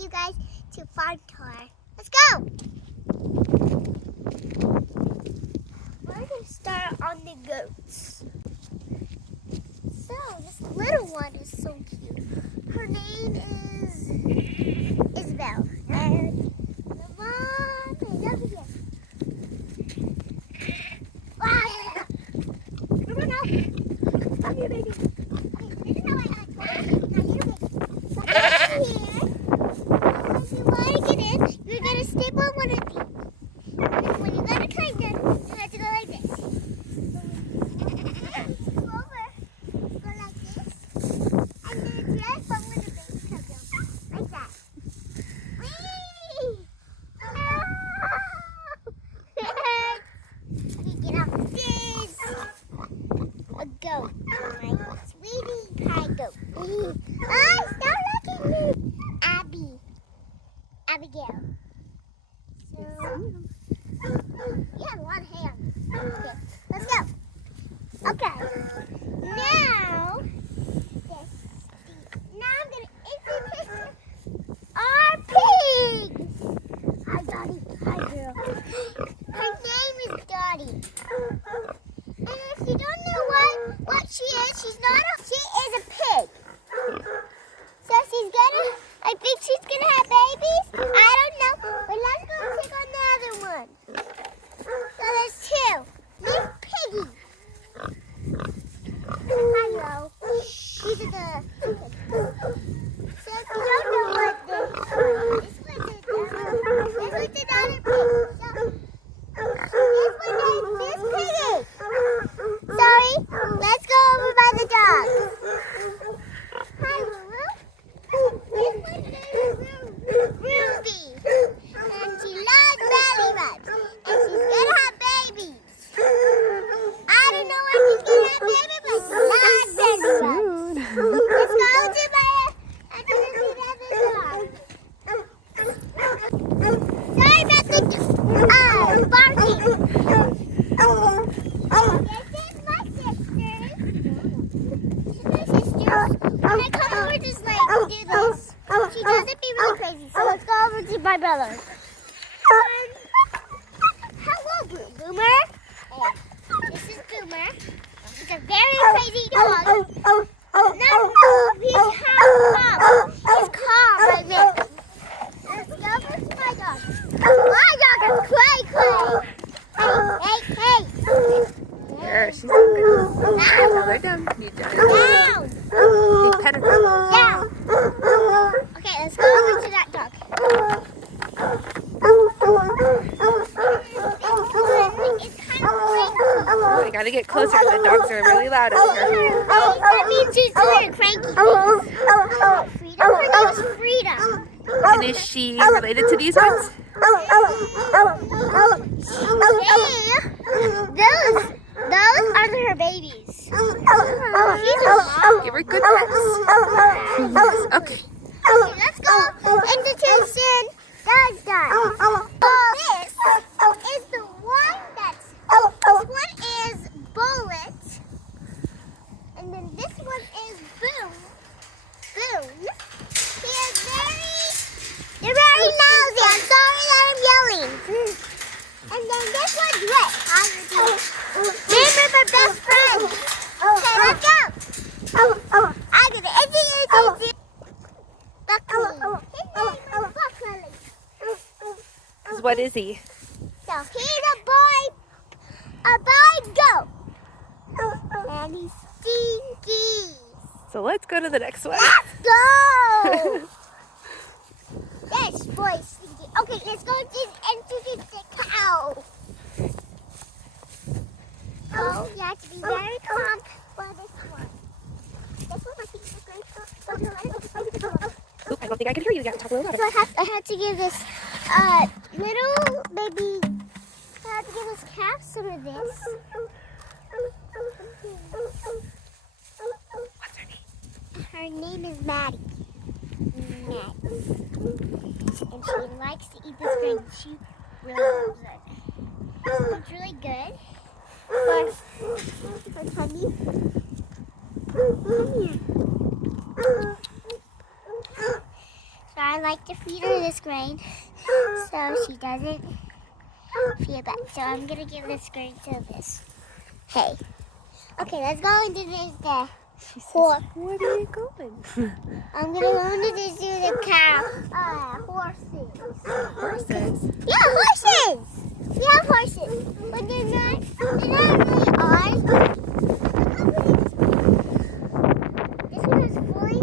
you guys to farm tour. Let's go! We're going to start on the goats. So, this little one is so cute. Her name is Isabel. And the mom is over here. Wow! Come on out. Come here, baby. Okay, this is how I act. Now you baby. So over here, as you want to get in, you're going to step on one of these. And when you got a kind of, you have to go like this. Go over. Go like this. And then dress on where the baby comes over. Like that. Whee! Okay, get off this. A goat. My sweetie pie goat. Oh, stop looking at me. Abigail. So, you have one hand. Okay, let's go. Okay. Now I'm going to introduce our pig. Hi, Dottie. Hi, girl. Her name is Dottie. And if you don't know what she is, she is a pig. So I think she's gonna have babies. I don't know, but let's go check on the other one. So there's two. Miss Piggy. Hello. These are the chickens. So if you don't know what this one's another pig. So this one is Miss Piggy. Sorry, let's go over by the dog. Hi, Lulu. This one is Ruby. And she loves belly rubs. And she's gonna have babies. I don't know when she's gonna have babies, but she loves belly rubs. Let's go to my dog. Sorry about the barking. When I come over, just like do this. She doesn't be really crazy. So let's go over to my brother. Hello, Boomer. Hey, this is Boomer. He's a very crazy dog. No, he's calm. He's calm like this. Let's go over to my dog. My dog is cray. Hey. There, she's good. Tell her down. You done. Down. Big pet her. Down. Okay, let's go over to that dog. It's kind of cranky. Oh, we gotta get closer. The dogs are really loud out here. That means she's doing a cranky face. Freedom? Her name is Freedom. And is she related to these ones? Those are her babies. She's a mom. Give her good pets. Okay. Let's go introducing Dog's done. This is the one this one is Bullet. And then this one is Boom. They're very lousy. I'm sorry that I'm yelling. And then this one's Rick. How you doing? They're my best friends. Okay, let's go. I'm going to introduce you. Buckley. His name is Buckley. What is he? So he's a boy goat. And he's stinky. So let's go to the next one. Let's go. This boy is stinky. Okay, let's go introduce the cow. So you have to be very calm for this one. This one I think is great. Oop, I don't think I can hear you. You got to talk a little louder. So I had to give this little baby, I had to give this calf some of this. What's her name? Her name is Maddie. And she likes to eat this grain. She really loves it. It's really good for tummy. Come here. So I like like to feed her this grain so she doesn't feel bad. So I'm gonna give this grain to this. Hey. Okay, let's go into this horse. Where are you going? I'm gonna go into this to the cow. Horses. Horses. Yeah, horses. We have horses, but they're not really ours. This one is fully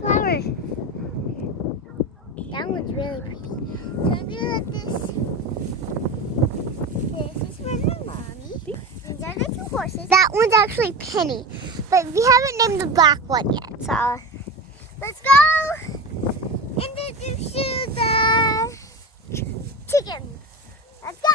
flower. That one's really pretty. So I'm gonna let this is for the mommy. These are the two horses. That one's actually Penny, but we haven't named the black one yet. So let's go introduce you the chickens. Let's go.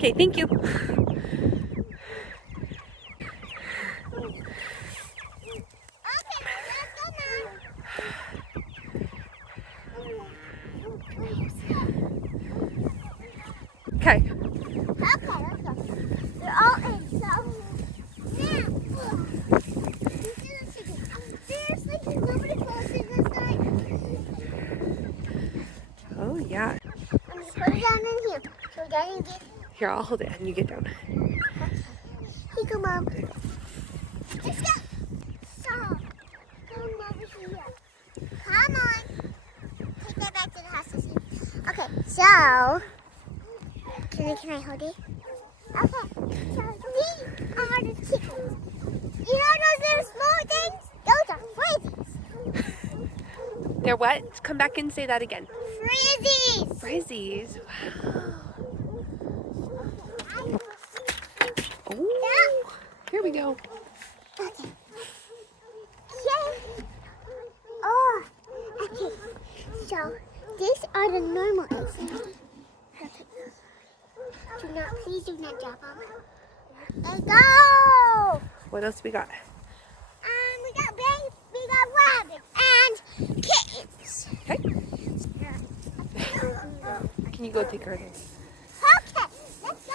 Okay, thank you. Okay, let's go now. Okay. Okay, let's go. They're all in, so now, these are the chickens. Seriously, there's nobody close to this side. Oh, yeah. I'm just put it down in here, so we doesn't get. Here, I'll hold it and you get down. Here you go, Mom. Let's go. So, come over here. Come on. Take that back to the house to see. Okay, so, can I hold it? Okay, so these are the chickens. You know those little small things? Those are frizzies. They're what? Come back and say that again. Frizzies. Frizzies. Wow. Oh, here we go. Okay. Yay. Oh, okay. So, these are the normal eggs. Perfect. Please do not drop them. Let's go. What else we got? We got rabbits and kittens. Okay. Can you go take her? Okay, let's go.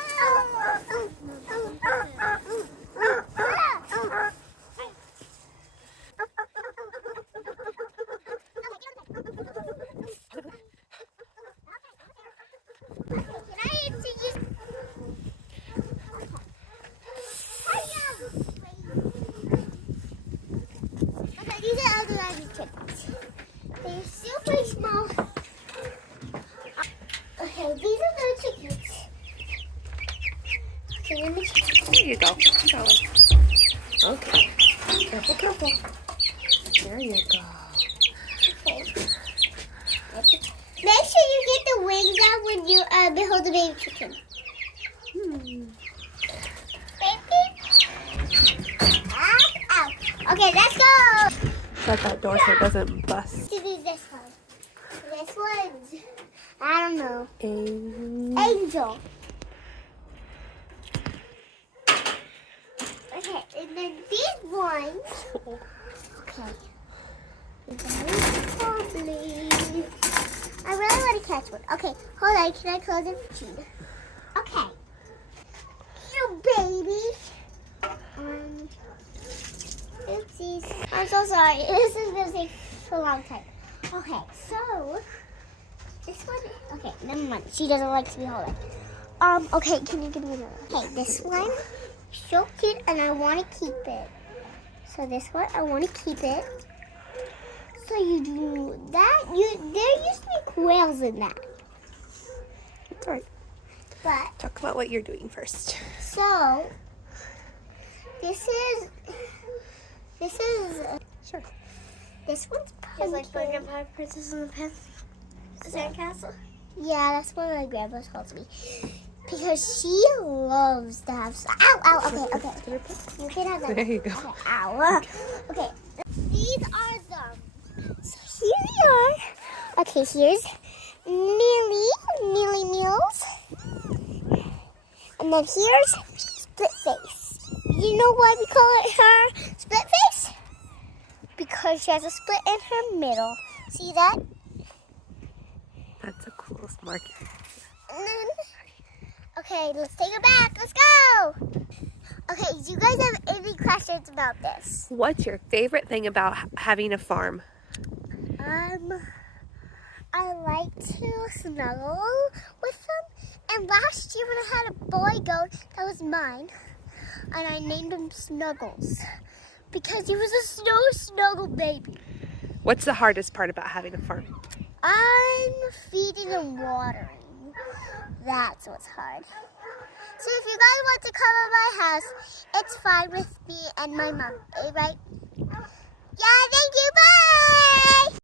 Okay, these are other rabbit chickens. They're super small. Okay, these are the chickens. Okay, let me check. There you go. Okay. Careful, careful. There you go. Okay. Make sure you get the wings out when you behold the baby chicken. Baby. Ow. Okay, let's go. Shut that door so it doesn't bust. To do this one. This one's, I don't know. Angel. Okay, and then these ones. Okay. I really want to catch one. Okay, hold on. Can I close it? Okay. You baby. Oopsies. I'm so sorry. This is going to take a long time. Okay, so this one. Okay, never mind. She doesn't like to be held up. Okay, can you give me another? Okay, this one. So cute, and I want to keep it. So this one, I want to keep it. So you do that. There used to be quails in that. It's all right. But Talk about what you're doing first. so this is Sure. this one's It's like my grandpa Princess in the Sandcastle. Yeah, that's what my grandpa calls me. Because she loves to have. Ow! Okay. You can have that. There you go. Okay, ow. Okay. These are them. So here we are. Okay, here's Millie Meals. And then here's Split Face. You know why we call it her Split Face? Because she has a split in her middle. See that? That's a cool smile. Mark. And then, okay, let's take it back. Let's go. Okay, do you guys have any questions about this? What's your favorite thing about having a farm? I like to snuggle with them. And last year when I had a boy goat, that was mine. And I named him Snuggles because he was a snuggle baby. What's the hardest part about having a farm? Feeding and watering. That's what's hard. So if you guys want to come to my house, it's fine with me and my mom, right? Yeah, thank you, bye!